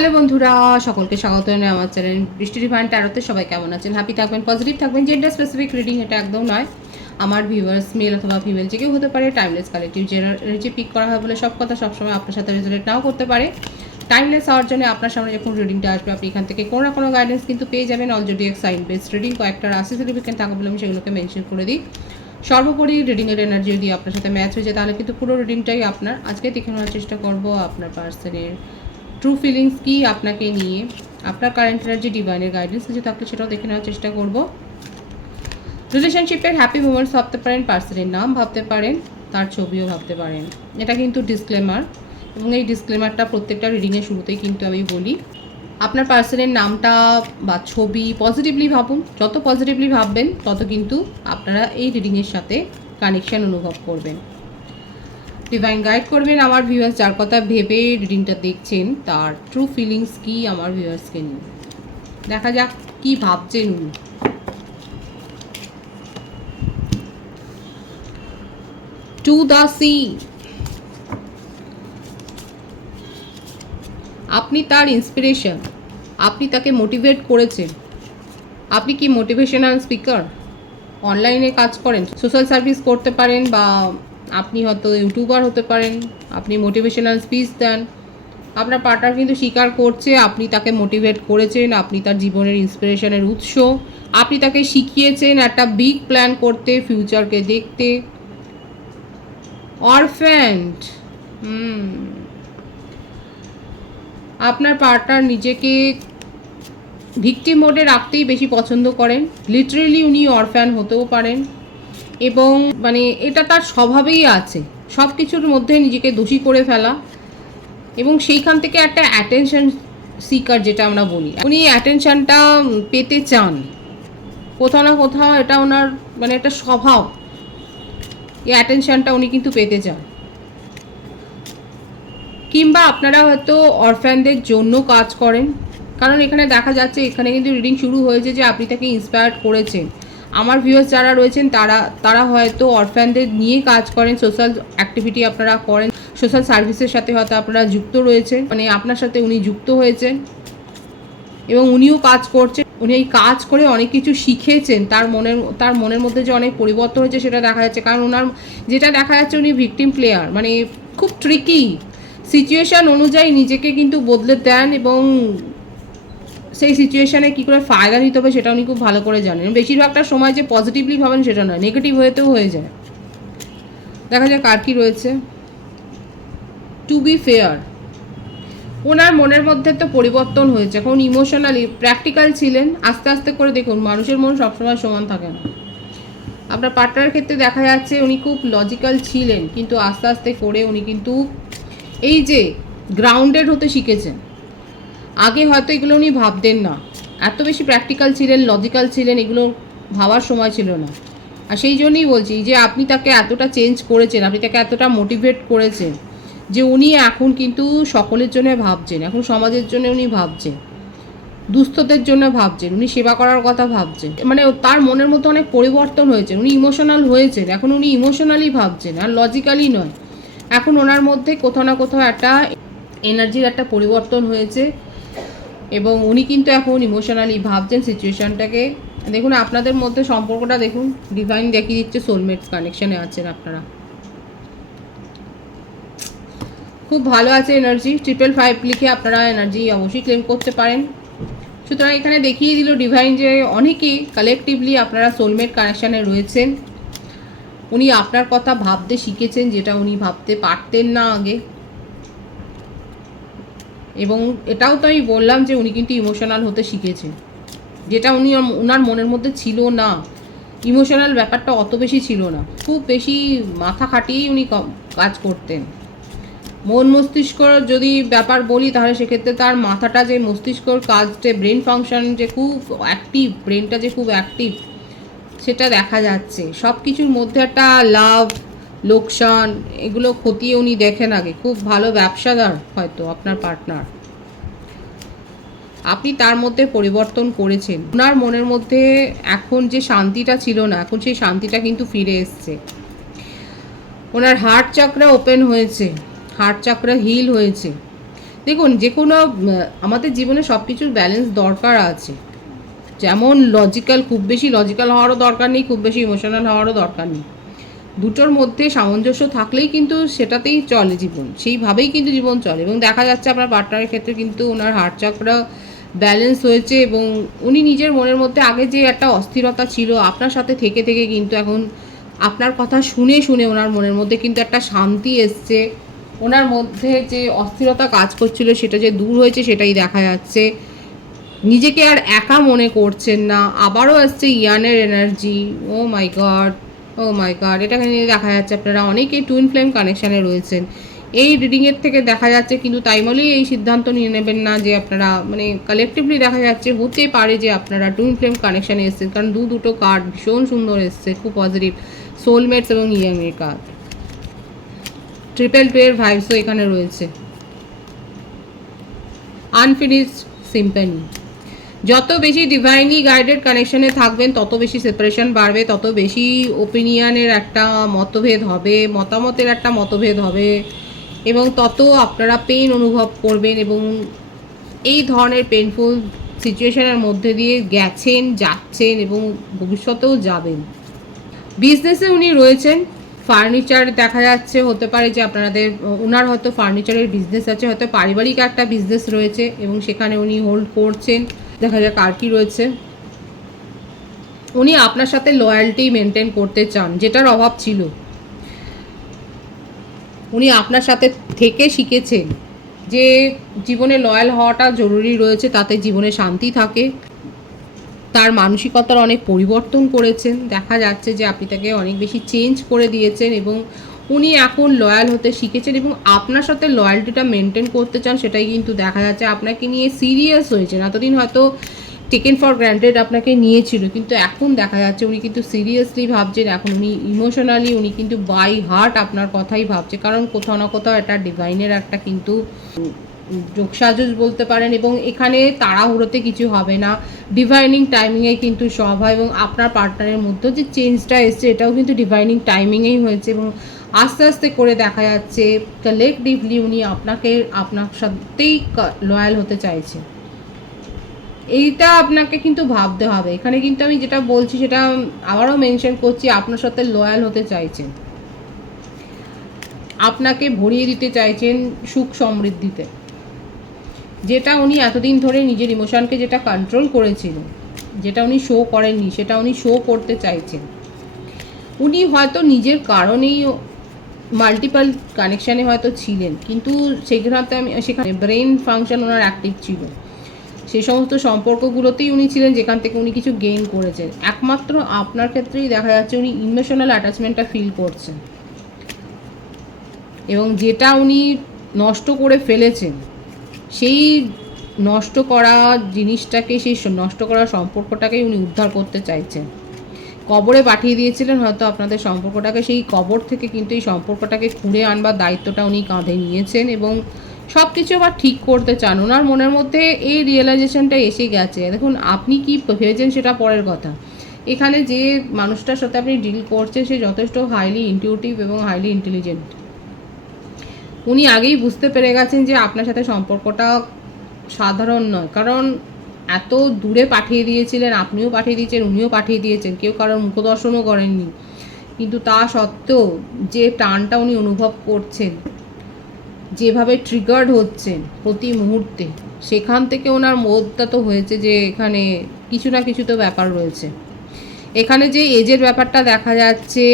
Hello বন্ধুরা, সকলকে স্বাগত জানাই আমার চ্যানেল বৃষ্টি ডিভাইন ট্যারোতে। সবাই কেমন আছেন? হ্যাপি থাকবেন, পজিটিভ থাকবেন। জেন্ডার স্পেসিফিক রিডিং এটা একদম নয়। আমার ভিউয়ার্স মেল অথবা ফিমেল যে কেউ হতে পারে। টাইমলেস কালেক্টিভ যে পিক করা হয় বলে সব কথা সবসময় আপনার সাথে রেজোনেট নাও করতে পারে। টাইমলেস হওয়ার জন্য আপনার সামনে যখন রিডিংটা আসবে আপনি এখান থেকে কোনো না কোনো গাইডেন্স কিন্তু পেয়ে যাবেন। অলরেডি এক সাইন বেসড রিডিং কয়েকটা রাশি সার্টিফিকেট থাকা বলে আমি সেগুলোকে মেনশন করে দিই। সর্বোপরি রিডিংয়ের এনার্জি যদি আপনার সাথে ম্যাচ হয়ে যায় তাহলে কিন্তু পুরো রিডিংটাই আপনার। আজকে দেখে নেওয়ার চেষ্টা করব আপনার পার্সনের ট্রু ফিলিংস কি আপনাকে নিয়ে, আপনার কারেন্ট এনার্জি, ডিভাইনের গাইডেন্স কিছু থাকলে সেটাও দেখে নেওয়ার চেষ্টা করব। রিলেশনশিপের হ্যাপি মোমেন্টস ভাবতে পারেন, পার্সনের নাম ভাবতে পারেন, তার ছবিও ভাবতে পারেন। এটা কিন্তু ডিসক্লেমার, এবং এই ডিসক্লেমারটা প্রত্যেকটা রিডিংয়ের শুরুতেই কিন্তু আমি বলি। আপনার পার্সনের নামটা বা ছবি পজিটিভলি ভাবুন। যত পজিটিভলি ভাববেন তত কিন্তু আপনারা এই রিডিংয়ের সাথে কানেকশান অনুভব করবেন। ডিভাইন গাইড করবেন আমার ভিউয়ার্স যার কথা ভেবে রিডিংটা দেখছেন তার ট্রু ফিলিংস কি আমার ভিউয়ার্সকে নিয়ে। দেখা যাক কি ভাবছেন উনি। টু দ্য সি, আপনি তার ইন্সপিরেশন, আপনি তাকে মোটিভেট করেছেন। আপনি কি মোটিভেশনাল স্পিকার, অনলাইনে কাজ করেন, সোশ্যাল সার্ভিস করতে পারেন, বা আপনি হয়তো ইউটিউবার হতে পারেন, আপনি মোটিভেশনাল স্পিচ দেন। আপনার পার্টনার কিন্তু স্বীকার করছে আপনি তাকে মোটিভেট করেছেন, আপনি তার জীবনের ইন্সপিরেশনের উৎস, আপনি তাকে শিখিয়েছেন একটা বিগ প্ল্যান করতে, ফিউচারকে দেখতে। অরফ্যান্ড, আপনার পার্টনার নিজেকে ভিকটিম মোডে রাখতেই বেশি পছন্দ করেন। লিটারেলি উনি অরফ্যান হতেও পারেন, এবং মানে এটা তার স্বভাবেই আছে সব কিছুর মধ্যে নিজেকে দোষী করে ফেলা, এবং সেইখান থেকে একটা অ্যাটেনশন সিকার যেটা আমরা বলি, উনি অ্যাটেনশনটা পেতে চান কোথাও না কোথাও। এটা ওনার মানে একটা স্বভাব, এই অ্যাটেনশনটা উনি কিন্তু পেতে চান। কিংবা আপনারা হয়তো অরফ্যানদের জন্য কাজ করেন, কারণ এখানে দেখা যাচ্ছে এখানে কিন্তু রিডিং শুরু হয়েছে যে আপনি তাকে ইন্সপায়ার করেছেন। আমার ভিউয়ার্স যারা রয়েছেন তারা হয়তো অরফ্যানদের নিয়ে কাজ করেন, সোশ্যাল অ্যাক্টিভিটি আপনারা করেন, সোশ্যাল সার্ভিসের সাথে হয়তো আপনারা যুক্ত রয়েছেন, মানে আপনার সাথে উনি যুক্ত হয়েছেন এবং উনিও কাজ করছেন। উনি এই কাজ করে অনেক কিছু শিখেছেন, তার মনের মধ্যে যে অনেক পরিবর্তন হয়েছে সেটা দেখা যাচ্ছে। কারণ ওনার যেটা দেখা যাচ্ছে উনি ভিকটিম প্লেয়ার, মানে খুব ট্রিকি সিচুয়েশান অনুযায়ী নিজেকে কিন্তু বদলে দেন, এবং সেই সিচুয়েশানে কী করে ফায়দা নিতে হবে সেটা উনি খুব ভালো করে জানেন। বেশিরভাগটা সময় যে পজিটিভলি ভাবেন সেটা নয়, নেগেটিভ হয়েতেও হয়ে যায়। দেখা যায় কার কী রয়েছে। টু বি ফেয়ার, ওনার মনের মধ্যে তো পরিবর্তন হয়েছে। এখন ইমোশনালি প্র্যাকটিক্যাল ছিলেন, আস্তে আস্তে করে দেখুন মানুষের মন সবসময় সমান থাকে না। আপনার পার্টনারের ক্ষেত্রে দেখা যাচ্ছে উনি খুব লজিক্যাল ছিলেন, কিন্তু আস্তে আস্তে করে উনি কিন্তু এই যে গ্রাউন্ডেড হতে শিখেছেন। আগে হয়তো এগুলো উনি ভাবতেন না, এত বেশি প্র্যাকটিক্যাল ছিলেন, লজিক্যাল ছিলেন, এগুলো ভাবার সময় ছিল না। আর সেই জন্যই বলছি যে আপনি তাকে এতটা চেঞ্জ করেছেন, আপনি তাকে এতটা মোটিভেট করেছেন যে উনি এখন কিন্তু সকলের জন্য ভাবছেন, এখন সমাজের জন্য উনি ভাবছেন, দুস্থদের জন্য ভাবছেন, উনি সেবা করার কথা ভাবছেন। মানে তার মনের মধ্যে অনেক পরিবর্তন হয়েছে, উনি ইমোশনাল হয়েছেন, এখন উনি ইমোশনালি ভাবছেন আর লজিক্যালি নয়। এখন ওনার মধ্যে কোথাও না কোথাও একটা এনার্জির একটা পরিবর্তন হয়েছে, এবং উনি কিন্তু এখন ইমোশনালি ভাবছেন সিচুয়েশানটাকে। দেখুন আপনাদের মধ্যে সম্পর্কটা দেখুন, ডিভাইন দেখিয়ে দিচ্ছে সোলমেটস কানেকশানে আছেন আপনারা, খুব ভালো আছে এনার্জি। 555 লিখে আপনারা এনার্জি অবশ্যই ক্লেম করতে পারেন। সুতরাং এখানে দেখিয়ে দিল ডিভাইন যে অনেকেই কালেকটিভলি আপনারা সোলমেট কানেকশানে রয়েছেন। উনি আপনার কথা ভাবতে শিখেছেন, যেটা উনি ভাবতে পারতেন না আগে। এবং এটাও তো আমি বললাম যে উনি কিন্তু ইমোশনাল হতে শিখেছেন, যেটা ওনার মনের মধ্যে ছিল না। ইমোশনাল ব্যাপারটা অত বেশি ছিল না, খুব বেশি মাথা খাটিয়েই উনি কাজ করতেন। মন মস্তিষ্কর যদি ব্যাপার বলি তাহলে সেক্ষেত্রে তার মাথাটা যে মস্তিষ্কর কাজ, যে ব্রেন ফাংশন যে খুব অ্যাক্টিভ, ব্রেনটা যে খুব অ্যাক্টিভ সেটা দেখা যাচ্ছে। সব কিছুর মধ্যে একটা লাভ, লোকসান, এগুলো খতিয়ে উনি দেখেন আগে। খুব ভালো ব্যবসাদার হয়তো আপনার পার্টনার, আপনি তার মধ্যে পরিবর্তন করেছেন। ওনার মনের মধ্যে এখন যে শান্তিটা ছিল না, এখন সেই শান্তিটা কিন্তু ফিরে এসছে। ওনার হার্ট চাকরা ওপেন হয়েছে, হার্ট চাকরা হিল হয়েছে। দেখুন, যে কোনো আমাদের জীবনে সব কিছুর ব্যালেন্স দরকার আছে। যেমন লজিক্যাল, খুব বেশি লজিক্যাল হওয়ারও দরকার নেই, খুব বেশি ইমোশনাল হওয়ারও দরকার নেই। দুটোর মধ্যে সামঞ্জস্য থাকলেই কিন্তু সেটাতেই চলে জীবন, সেইভাবেই কিন্তু জীবন চলে। এবং দেখা যাচ্ছে আপনার পার্টনারের ক্ষেত্রে কিন্তু ওনার হার্ট চক্র ব্যালেন্স হয়েছে, এবং উনি নিজের মনের মধ্যে আগে যে একটা অস্থিরতা ছিল আপনার সাথে থেকে থেকে কিন্তু এখন আপনার কথা শুনে শুনে ওনার মনের মধ্যে কিন্তু একটা শান্তি এসছে। ওনার মধ্যে যে অস্থিরতা কাজ করছিল সেটা যে দূর হয়েছে সেটাই দেখা যাচ্ছে। নিজেকে আর একা মনে করছেন না। আবারও আসছে ইয়ানের এনার্জি। ও মাই গড, ও মাই গড, এটাকে নিয়ে দেখা যাচ্ছে আপনারা অনেকেই টুইন ফ্লেম কানেকশানে রয়েছেন। এই রিডিংয়ের থেকে দেখা যাচ্ছে, কিন্তু তাই বলেই এই সিদ্ধান্ত নিয়ে নেবেন না যে আপনারা, মানে কালেকটিভলি দেখা যাচ্ছে হতে পারে যে আপনারা টুইন ফ্লেম কানেকশানে এসেছেন, কারণ দুটো কার্ড ভীষণ সুন্দর এসছে, খুব পজিটিভ। সোলমেটস এবং ইয়াংয়ের কার্ড, ট্রিপল পেয়ার ভাইবসও এখানে রয়েছে। Unfinished Symphony. যত বেশি ডিভাইনলি গাইডেড কানেকশনে থাকবেন তত বেশি সেপারেশন বাড়বে, তত বেশি ওপিনিয়নের একটা মতভেদ হবে, মতামতের একটা মতভেদ হবে, এবং তত আপনারা পেন অনুভব করবেন, এবং এই ধরনের পেনফুল সিচুয়েশনের মধ্যে দিয়ে গেছেন, যাচ্ছেন এবং ভবিষ্যতেও যাবেন। বিজনেসে উনি রয়েছেন, ফার্নিচার দেখা যাচ্ছে, হতে পারে যে আপনাদের ওনার হয়তো ফার্নিচারের বিজনেস আছে, হয়তো পারিবারিক একটা বিজনেস রয়েছে এবং সেখানে উনি হোল্ড করছেন। দেখা যাক আর কি রয়েছে। উনি আপনার সাথে লয়্যালটি মেনটেন করতে চান, যেটার অভাব ছিল। উনি আপনার সাথে থেকে শিখেছেন যে জীবনে লয়াল হওয়াটা জরুরি রয়েছে, তাতে জীবনে শান্তি থাকে। তার মানসিকতার অনেক পরিবর্তন করেছেন, দেখা যাচ্ছে যে আপনি তাকে অনেক বেশি চেঞ্জ করে দিয়েছেন, এবং উনি এখন লয়াল হতে শিখেছেন এবং আপনার সাথে লয়্যালটিটা মেনটেন করতে চান, সেটাই কিন্তু দেখা যাচ্ছে। আপনাকে নিয়ে সিরিয়াস হয়েছেন, এতদিন হয়তো টেকেন ফর গ্র্যান্টেড আপনাকে নিয়েছিল, কিন্তু এখন দেখা যাচ্ছে উনি কিন্তু সিরিয়াসলি ভাবছেন। এখন উনি ইমোশনালি উনি কিন্তু বাই হার্ট আপনার কথাই ভাবছে, কারণ কোথাও না কোথাও এটা ডিভাইনের একটা কিন্তু যোগসাজস বলতে পারেন, এবং এখানে তাড়াহুড়োতে কিছু হবে না, ডিভাইনিং টাইমিংয়ে কিন্তু সব হয়। এবং আপনার পার্টনারের মধ্যে যে চেঞ্জটা এসছে এটাও কিন্তু ডিভাইনিং টাইমিংয়েই হয়েছে, এবং আস্তে আস্তে করে দেখা যাচ্ছে কালেকটিভলি উনি আপনার সাথেই লয়াল হতে চাইছে। এইটা আপনাকে কিন্তু ভাবতে হবে। এখানে কিন্তু আমি যেটা বলছি সেটা আবারও মেনশন করছি, আপনার সাথে লয়াল হতে চাইছেন, আপনাকে ভরিয়ে দিতে চাইছেন সুখ সমৃদ্ধিতে, যেটা উনি এতদিন ধরে নিজের ইমোশনকে যেটা কন্ট্রোল করেছিলেন, যেটা উনি শো করেননি, সেটা উনি শো করতে চাইছেন। উনি হয়তো নিজের কারণেই মাল্টিপল কানেকশানে হয়তো ছিলেন, কিন্তু সেখানে ব্রেন ফাংশন ওনার অ্যাক্টিভ ছিল, সেই সমস্ত সম্পর্কগুলোতেই উনি ছিলেন যেখান থেকে উনি কিছু গেইন করেছেন। একমাত্র আপনার ক্ষেত্রেই দেখা যাচ্ছে উনি ইমোশনাল অ্যাটাচমেন্টটা ফিল করছেন, এবং যেটা উনি নষ্ট করে ফেলেছেন সেই নষ্ট করা জিনিসটাকে, সেই নষ্ট করা সম্পর্কটাকেই উনি উদ্ধার করতে চাইছেন। কবরে পাঠিয়ে দিয়েছিলেন হয়তো আপনাদের সম্পর্কটাকে, সেই কবর থেকে কিন্তু এই সম্পর্কটাকে খুঁড়ে আনবার দায়িত্বটা উনি কাঁধে নিয়েছেন, এবং সব কিছু আবার ঠিক করতে চান। ওনার মনের মধ্যে এই রিয়েলাইজেশনটা এসে গেছে। দেখুন, আপনি কি ভেবেছেন সেটা পরের কথা, এখানে যে মানুষটার সাথে আপনি ডিল করছেন সে যথেষ্ট হাইলি ইনটিউটিভ এবং হাইলি ইন্টেলিজেন্ট। উনি আগেই বুঝতে পেরে গেছেন যে আপনার সাথে সম্পর্কটা সাধারণ নয়, কারণ এত দূরে পাঠিয়ে দিয়েছিলেন, আপনিও পাঠিয়ে দিয়েছেন, উনিও পাঠিয়ে দিয়েছেন, কেউ কারোর মুখদর্শনও করেননি, কিন্তু তা সত্ত্বেও যে টানটা উনি অনুভব করছেন, যেভাবে ট্রিগার্ড হচ্ছেন প্রতি মুহূর্তে, সেখান থেকে ওনার বোধটা তো হয়েছে যে এখানে কিছু না কিছু তো ব্যাপার রয়েছে। এখানে যে এজের ব্যাপারটা দেখা যাচ্ছে,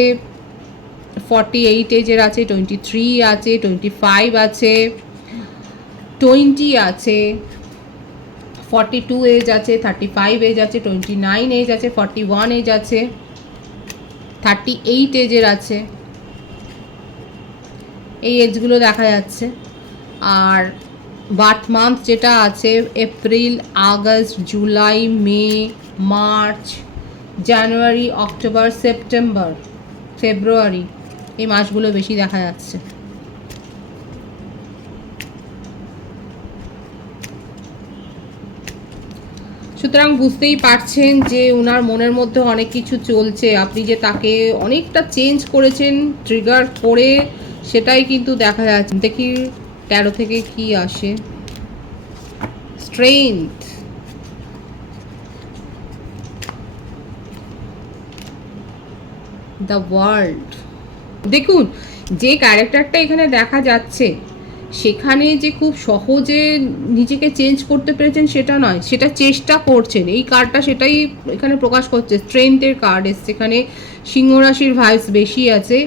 48 এজের আছে, 23 আছে, 25 আছে, 20 আছে, 42 এজ আছে, 35 এজ আছে, 29 এজ আছে, 41 এজ আছে, 38 এজের আছে, এই এজগুলো দেখা যাচ্ছে। আর বার্থ মান্থ যেটা আছে এপ্রিল, আগস্ট, জুলাই, মে, মার্চ, জানুয়ারি, অক্টোবর, সেপ্টেম্বর, ফেব্রুয়ারি, এই মাসগুলো বেশি দেখা যাচ্ছে। সুতরাং বুঝতেই পারছেন যে ওনার মনের মধ্যে অনেক কিছু চলছে, আপনি যে তাকে অনেকটা চেঞ্জ করেছেন ট্রিগার করে, সেটাই কিন্তু দেখা যাচ্ছে। দেখি 13 থেকে কি আসে। Strength, the world. দেখুন, যে ক্যারেক্টারটা এখানে দেখা যাচ্ছে সেখানে যে খুব সহজে নিজেকে চেঞ্জ করতে পেরেছেন সেটা নয়, সেটা চেষ্টা করছেন। এই কার্ডটা সেটাই এখানে প্রকাশ করছে। স্ট্রেংথের কার্ড এসছে, এখানে সিংহ রাশির ভাইবস বেশি আছে।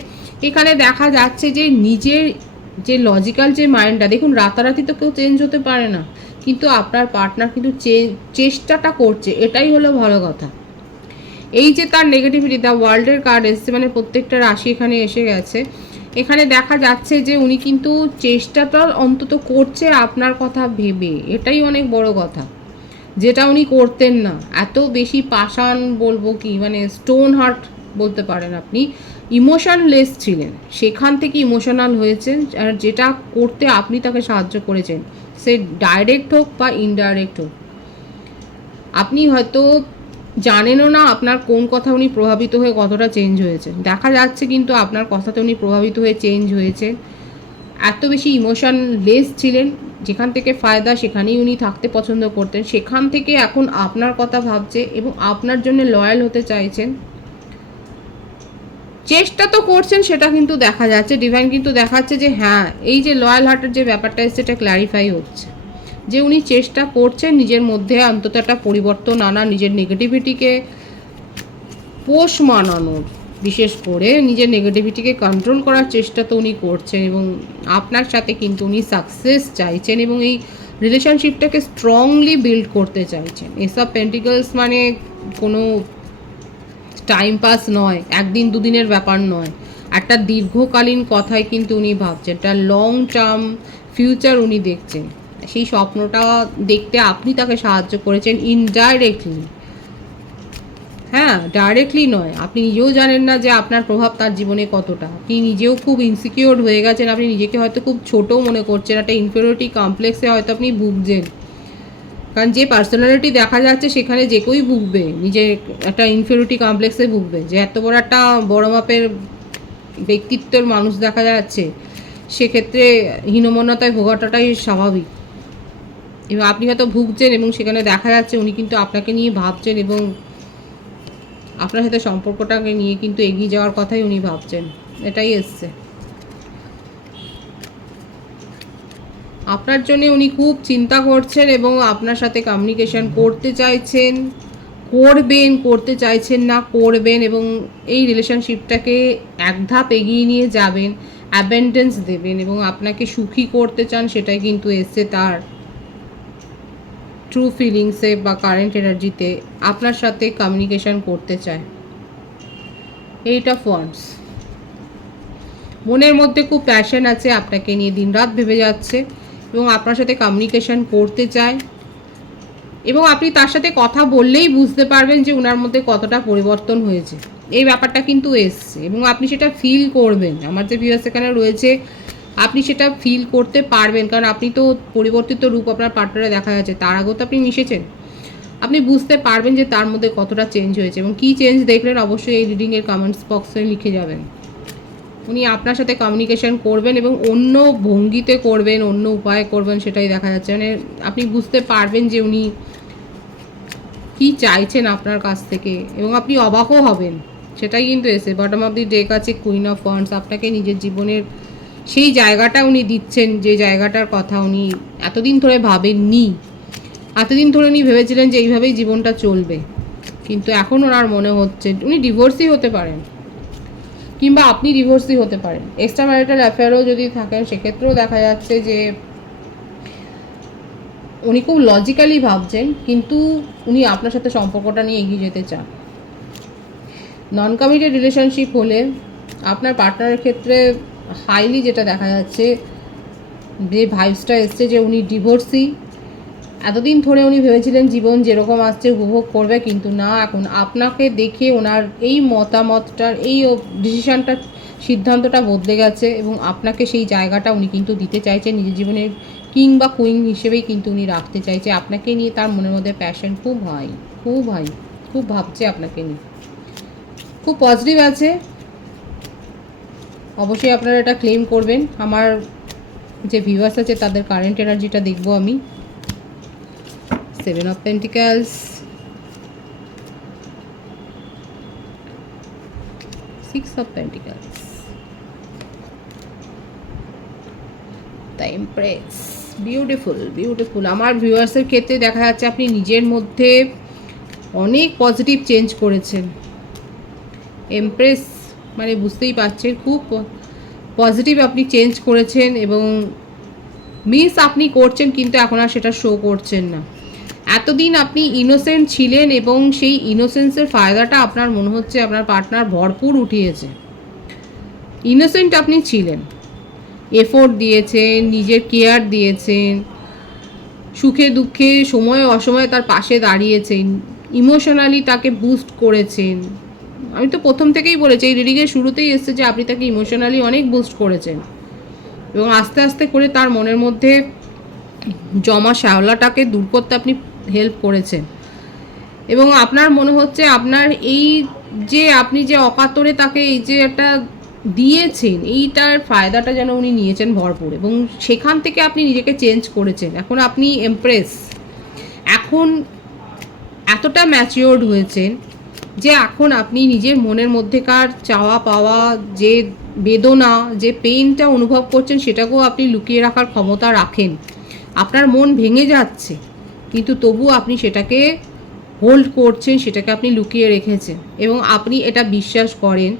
এখানে দেখা যাচ্ছে যে নিজের যে লজিক্যাল যে মাইন্ডটা, দেখুন রাতারাতি তো কেউ চেঞ্জ হতে পারে না, কিন্তু আপনার পার্টনার কিন্তু চেষ্টাটা করছে, এটাই হলো ভালো কথা। এই যে তার নেগেটিভিটি, দ্য ওয়ার্ল্ডের কার্ড এসছে, মানে প্রত্যেকটা রাশি এখানে এসে গেছে। এখানে দেখা যাচ্ছে যে উনি কিন্তু চেষ্টাটা অন্তত করছে আপনার কথা ভেবে, এটাই অনেক বড় কথা, যেটা উনি করতেন না। এত বেশি পাষাণ বলবো কি, মানে স্টোন হার্ট বলতে পারেন আপনি, ইমোশনলেস ছিলেন, সেখান থেকে ইমোশনাল হয়েছেন। আর যেটা করতে আপনি তাকে সাহায্য করেছেন, সে ডাইরেক্ট হোক বা ইনডাইরেক্ট হোক। আপনি হয়তো জানেনও না আপনার কোন কথা উনি প্রভাবিত হয়ে কতটা চেঞ্জ হয়েছে। দেখা যাচ্ছে কিন্তু আপনার কথাতে উনি প্রভাবিত হয়ে চেঞ্জ হয়েছে। এত বেশি ইমোশনলেস ছিলেন, যেখান থেকে ফায়দা সেখানেই উনি থাকতে পছন্দ করতেন, সেখান থেকে এখন আপনার কথা ভাবছে এবং আপনার জন্য লয়াল হতে চাইছেন। চেষ্টা তো করছেন, সেটা কিন্তু দেখা যাচ্ছে। ডিভাইন কিন্তু দেখাচ্ছে যে হ্যাঁ, এই যে লয়াল হার্টের যে ব্যাপারটা এসছে, সেটা ক্ল্যারিফাই হচ্ছে যে উনি চেষ্টা করছেন নিজের মধ্যে অন্তত একটা পরিবর্তন আনা, নিজের নেগেটিভিটিকে পোষ মানানোর, বিশেষ করে নিজের নেগেটিভিটিকে কন্ট্রোল করার চেষ্টা তো উনি করছেন। এবং আপনার সাথে কিন্তু উনি সাকসেস চাইছেন এবং এই রিলেশনশিপটাকে স্ট্রংলি বিল্ড করতে চাইছেন। এসব পেন্টিকলস মানে কোনো টাইম পাস নয়, একদিন দুদিনের ব্যাপার নয়, একটা দীর্ঘকালীন কথাই কিন্তু উনি ভাবছেন, একটা লং টার্ম ফিউচার উনি দেখছেন। সেই স্বপ্নটা দেখতে আপনি তাকে সাহায্য করেছেন ইনডাইরেক্টলি। হ্যাঁ, ডাইরেক্টলি নয়, আপনি নিজেও জানেন না যে আপনার প্রভাব তার জীবনে কতটা। আপনি নিজেও খুব ইনসিকিওর হয়ে গেছেন, আপনি নিজেকে হয়তো খুব ছোটো মনে করছেন, একটা ইনফিরিয়রিটি কমপ্লেক্সে হয়তো আপনি ভুগছেন। কারণ যে পার্সোনালিটি দেখা যাচ্ছে সেখানে যে কেউই ভুগবে, নিজের একটা ইনফিরিয়রিটি কমপ্লেক্সে ভুগবে। যে এত বড় একটা বড় মাপের ব্যক্তিত্বের মানুষ দেখা যাচ্ছে, সেক্ষেত্রে হীনমন্যতায় ভোগাটাই স্বাভাবিক। এবং আপনি হয়তো ভুগছেন এবং সেখানে দেখা যাচ্ছে উনি কিন্তু আপনাকে নিয়ে ভাবছেন এবং আপনার সাথে সম্পর্কটাকে নিয়ে কিন্তু এগিয়ে যাওয়ার কথাই উনি ভাবছেন, এটাই এসছে। আপনার জন্য উনি খুব চিন্তা করছেন এবং আপনার সাথে কমিউনিকেশন করতে চাইছেন, করতে চাইছেন না, করবেন। এবং এই রিলেশনশিপটাকে এক ধাপ এগিয়ে নিয়ে যাবেন, অ্যাবেন্ডেন্স দেবেন এবং আপনাকে সুখী করতে চান, সেটাই কিন্তু এসছে তার ট্রু ফিলিংসে বা কারেন্ট এনার্জিতে আপনার সাথে কমিউনিকেশন করতে চায়। এইট অফ ওয়ান্ডস, মনের মধ্যে খুব প্যাশন আছে, আপনাকে নিয়ে দিনরাত ভেবে যাচ্ছে এবং আপনার সাথে কমিউনিকেশন করতে চায়। এবং আপনি তার সাথে কথা বললেই বুঝতে পারবেন যে ওনার মধ্যে কতটা পরিবর্তন হয়েছে, এই ব্যাপারটা কিন্তু এসছে এবং আপনি সেটা ফিল করবেন। আমার যে ভিউয়ার্স এখানে রয়েছে, আপনি সেটা ফিল করতে পারবেন, কারণ আপনি তো পরিবর্তিত রূপ আপনার পার্টনারে দেখা যাচ্ছে, তার আগেও তো আপনি মিশেছেন। আপনি বুঝতে পারবেন যে তার মধ্যে কতটা চেঞ্জ হয়েছে এবং কী চেঞ্জ দেখলেন অবশ্যই এই রিডিংয়ের কমেন্টস বক্সে লিখে যাবেন। উনি আপনার সাথে কমিউনিকেশন করবেন এবং অন্য ভঙ্গিতে করবেন, অন্য উপায়ে করবেন, সেটাই দেখা যাচ্ছে। মানে আপনি বুঝতে পারবেন যে উনি কী চাইছেন আপনার কাছ থেকে এবং আপনি অবাকও হবেন, সেটাই কিন্তু এসে। বটম অফ দি ডেক আছে কুইন অফ ওয়ান্ডস, আপনাকে নিজের জীবনের সেই জায়গাটা উনি দিচ্ছেন, যে জায়গাটার কথা উনি এতদিন ধরে ভাবেননি। এতদিন ধরে উনি ভেবেছিলেন যে এইভাবেই জীবনটা চলবে, কিন্তু এখন ওনার মনে হচ্ছে উনি ডিভোর্সই হতে পারেন, কিংবা আপনি ডিভোর্সই হতে পারেন। এক্সট্রা ম্যারিটাল অ্যাফেয়ারও যদি থাকেন, সেক্ষেত্রেও দেখা যাচ্ছে যে উনি খুব লজিক্যালি ভাবছেন, কিন্তু উনি আপনার সাথে সম্পর্কটা নিয়ে এগিয়ে যেতে চান। নন কমিটেড রিলেশনশিপ হলে আপনার পার্টনারের ক্ষেত্রে হাইলি যেটা দেখা যাচ্ছে, যে ভাইবসটা এসছে যে উনি ডিভোর্সি। এতদিন ধরে উনি ভেবেছিলেন জীবন যেরকম আসছে উপভোগ করবে, কিন্তু না, এখন আপনাকে দেখে ওনার এই মতামতটার, এই ডিসিশানটার, সিদ্ধান্তটা বদলে গেছে এবং আপনাকে সেই জায়গাটা উনি কিন্তু দিতে চাইছেন, নিজের জীবনের কিং বা কুইন হিসেবেই কিন্তু উনি রাখতে চাইছে। আপনাকে নিয়ে তার মনের মধ্যে প্যাশন খুব হাই, খুব হাই, খুব ভাবছে আপনাকে নিয়ে, খুব পজিটিভ আছে। অবশ্যই আপনারা এটা ক্লেম করবেন। আমার যে ভিউয়ার্স আছে তাদের কারেন্ট এনার্জিটা দেখবো আমি। 7 of Pentacles, 6 of Pentacles, the Empress. Beautiful. আমার ভিউয়ার্সের ক্ষেত্রে দেখা যাচ্ছে আপনি নিজের মধ্যে অনেক পজিটিভ চেঞ্জ করেছেন। এমপ্রেস মানে বুঝতেই পারছেন খুব পজিটিভ আপনি চেঞ্জ করেছেন, এবং মিস আপনি করছেন কিন্তু এখন আর সেটা শো করছেন না। এতদিন আপনি ইনোসেন্ট ছিলেন এবং সেই ইনোসেন্সের ফায়দাটা আপনার মনে হচ্ছে আপনার পার্টনার ভরপুর উঠিয়েছে। ইনোসেন্ট আপনি ছিলেন, এফোর্ট দিয়েছেন, নিজের কেয়ার দিয়েছেন, সুখে দুঃখে সময়ে অসময়ে তার পাশে দাঁড়িয়েছেন, ইমোশনালি তাকে বুস্ট করেছেন। আমি তো প্রথম থেকেই বলেছি, এই রিডিংয়ের শুরুতেই এসছে যে আপনি তাকে ইমোশনালি অনেক বুস্ট করেছেন, এবং আস্তে আস্তে করে তার মনের মধ্যে জমা শ্যাওলাটাকে দূর করতে আপনি হেল্প করেছেন। এবং আপনার মনে হচ্ছে আপনার এই যে আপনি যে অকাতরে তাকে এই যে একটা দিয়েছেন, এইটার ফায়দাটা যেন উনি নিয়েছেন ভরপুর, এবং সেখান থেকে আপনি নিজেকে চেঞ্জ করেছেন। এখন আপনি এমপ্রেস, এখন এতটা ম্যাচিওর্ড হয়েছেন যে এখন আপনি নিজের মনের মধ্যেকার চাওয়া পাওয়া, যে বেদনা, যে পেইনটা অনুভব করছেন, সেটাকেও আপনি লুকিয়ে রাখার ক্ষমতা রাখেন। আপনার মন ভেঙে যাচ্ছে কিন্তু তবুও আপনি সেটাকে হোল্ড করছেন, সেটাকে আপনি লুকিয়ে রেখেছেন, এবং আপনি এটা বিশ্বাস করেন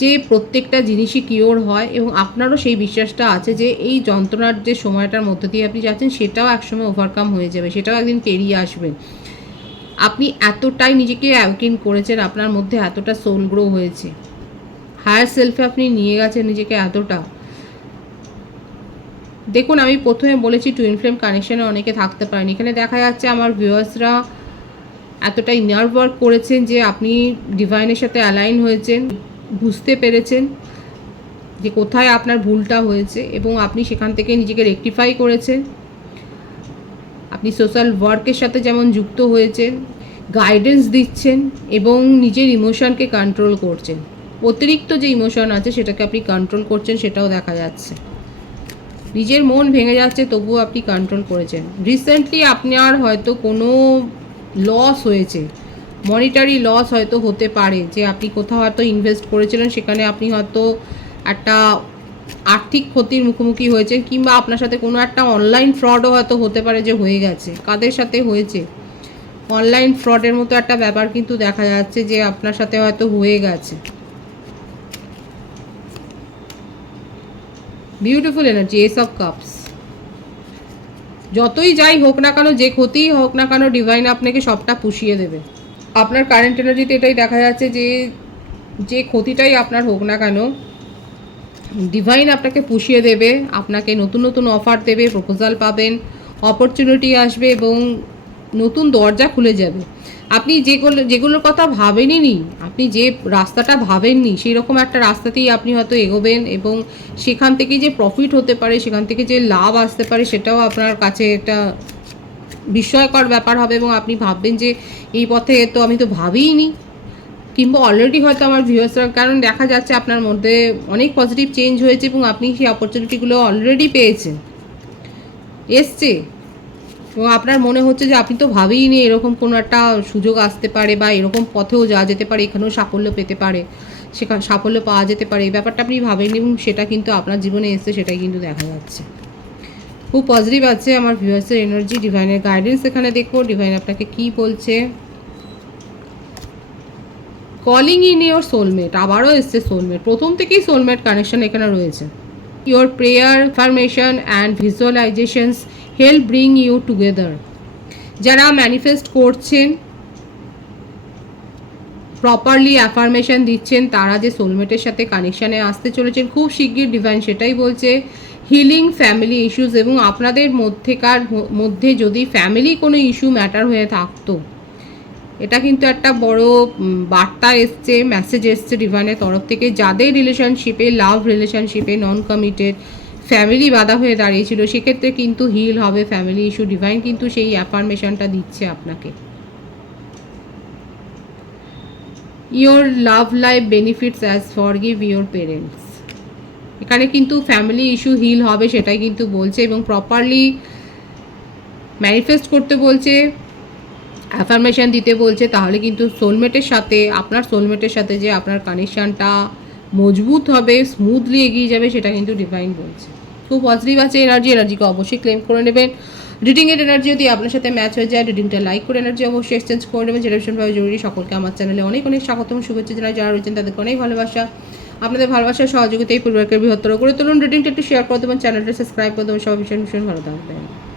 যে প্রত্যেকটা জিনিসই কিওর হয়, এবং আপনারও সেই বিশ্বাসটা আছে যে এই যন্ত্রণার যে সময়টার মধ্যে দিয়ে আপনি যাচ্ছেন সেটাও একসময় ওভারকাম হয়ে যাবে, সেটাও একদিন পেরিয়ে আসবে। আপনি এতটাই নিজেকে অ্যাওয়েকেন করেছেন, আপনার মধ্যে এতটা সোল গ্রো হয়েছে, হায়ার সেলফে আপনি নিয়ে গেছেন নিজেকে এতটা। দেখুন, আমি প্রথমে বলেছি টুইন ফ্লেম কানেকশানে অনেকে থাকতে পারেন। এখানে দেখা যাচ্ছে আমার ভিউয়ার্সরা এতটাই নার্ভ ওয়ার্ক করেছেন যে আপনি ডিভাইনের সাথে অ্যালাইন হয়েছেন, বুঝতে পেরেছেন যে কোথায় আপনার ভুলটা হয়েছে, এবং আপনি সেখান থেকে নিজেকে রেকটিফাই করেছেন। আপনি সোশ্যাল ওয়ার্কের সাথে যেমন যুক্ত হয়েছেন, গাইডেন্স দিচ্ছেন, এবং নিজের ইমোশনকে কন্ট্রোল করছেন। অতিরিক্ত যে ইমোশন আছে সেটাকে আপনি কন্ট্রোল করছেন, সেটাও দেখা যাচ্ছে। নিজের মন ভেঙে যাচ্ছে তবুও আপনি কন্ট্রোল করেছেন। রিসেন্টলি আপনার হয়তো কোনো লস হয়েছে, মনিটারি লস হয়তো হতে পারে, যে আপনি কোথাও হয়তো ইনভেস্ট করেছিলেন, সেখানে আপনি হয়তো একটা আর্থিক ক্ষতির মুখোমুখি হয়েছেন, কিংবা আপনার সাথে কোনো একটা অনলাইন ফ্রডও হয়তো হতে পারে যে হয়ে গেছে। কাদের সাথে হয়েছে? অনলাইন ফ্রডের মতো একটা ব্যাপার কিন্তু দেখা যাচ্ছে যে আপনার সাথে হয়তো হয়ে গেছে। Beautiful energy, S of cups. যতই যাই হোক না কেন, যে ক্ষতিই হোক না কেন, ডিভাইন আপনাকে সবটা পুষিয়ে দেবে। আপনার কারেন্ট এনার্জিতে এটাই দেখা যাচ্ছে যে যে ক্ষতিটাই আপনার হোক না কেন, ডিভাইন আপনাকে পুষিয়ে দেবে, আপনাকে নতুন নতুন অফার দেবে, প্রপোজাল পাবেন, অপরচুনিটি আসবে, এবং নতুন দরজা খুলে যাবে। আপনি যেগুলোর কথা ভাবেননি, আপনি যে রাস্তাটা ভাবেননি, সেই রকম একটা রাস্তাতেই আপনি হয়তো এগোবেন, এবং সেখান থেকে যে প্রফিট হতে পারে, সেখান থেকে যে লাভ আসতে পারে, সেটাও আপনার কাছে একটা বিস্ময়কর ব্যাপার হবে, এবং আপনি ভাববেন যে এই পথে তো আমি তো ভাবিইনি, কিংবা অলরেডি হয়তো আমার ভিউয়ার্সরা, কারণ দেখা যাচ্ছে আপনার মধ্যে অনেক পজিটিভ চেঞ্জ হয়েছে, এবং আপনি সেই অপরচুনিটিগুলো অলরেডি পেয়েছেন, এসছে, এবং আপনার মনে হচ্ছে যে আপনি তো ভাবেইনি এরকম কোনো একটা সুযোগ আসতে পারে, বা এরকম পথেও যাওয়া যেতে পারে, এখানেও সাফল্য পেতে পারে, সেখানে সাফল্য পাওয়া যেতে পারে, এই ব্যাপারটা আপনি ভাবেননি, এবং সেটা কিন্তু আপনার জীবনে এসছে, সেটাই কিন্তু দেখা যাচ্ছে। খুব পজিটিভ আছে আমার ভিউয়ার্সের এনার্জি। ডিভাইনের গাইডেন্স এখানে দেখো, ডিভাইন আপনাকে কি বলছে। কলিং ইন ইয়োর সোলমেট, আবারও এসছে সোলমেট, প্রথম থেকেই সোলমেট কানেকশন এখানে রয়েছে। Your prayer, affirmation and visualizations help bring you together. যারা ম্যানিফেস্ট করছেন, প্রপারলি অ্যাফার্মেশন দিচ্ছেন, তারা যে সোলমেটের সাথে কানেকশানে আসতে চলেছেন খুব শিগগির, ডিভাইন সেটাই বলছে। হিলিং ফ্যামিলি ইস্যুস, এবং আপনাদের মধ্যে যদি ফ্যামিলি কোনো ইস্যু ম্যাটার হয়ে থাকতো, এটা কিন্তু একটা বড় বার্তা এসছে, মেসেজ এসছে ডিভাইনের তরফ থেকে। যাদের রিলেশনশিপে, লাভ রিলেশনশিপে নন কমিটেড ফ্যামিলি বাধা হয়ে দাঁড়িয়েছিল, সেক্ষেত্রে কিন্তু হিল হবে ফ্যামিলি ইস্যু। ডিভাইন কিন্তু সেই অ্যাফার্মেশনটা দিচ্ছে আপনাকে। Your love life benefits as forgive your parents, এখানে কিন্তু ফ্যামিলি ইস্যু হিল হবে সেটাই কিন্তু বলছে, এবং প্রপারলি ম্যানিফেস্ট করতে বলছে, অ্যাফার্মেশন দিতে বলছে, তাহলে কিন্তু সোলমেটের সাথে, আপনার সোলমেটের সাথে যে আপনার কানেকশানটা মজবুত হবে, স্মুথলি এগিয়ে যাবে, সেটা কিন্তু ডিভাইন বলছে। খুব পজিটিভ আছে এনার্জিকে অবশ্যই ক্লেম করে নেবেন। রিডিংয়ের এনার্জি যদি আপনার সাথে ম্যাচ হয়ে যায়, রিডিংটা লাইক করে এনার্জি অবশ্যই এক্সচেঞ্জ করে নেবেন, যেটা ভীষণভাবে জরুরি। সকলকে আমার চ্যানেলে অনেক অনেক স্বাগতম, শুভেচ্ছা জানাই। যারা রয়েছেন তাদেরকে অনেক ভালোবাসা। আপনাদের ভালোবাসার সহযোগিতা এই পরিবারকে বৃহত্তর করে তুলুন। রিডিংটা একটু শেয়ার করে দেবেন, চ্যানেলটা সাবস্ক্রাইব করে দেবেন। সবাই ভীষণ ভীষণ ভালো থাকবেন।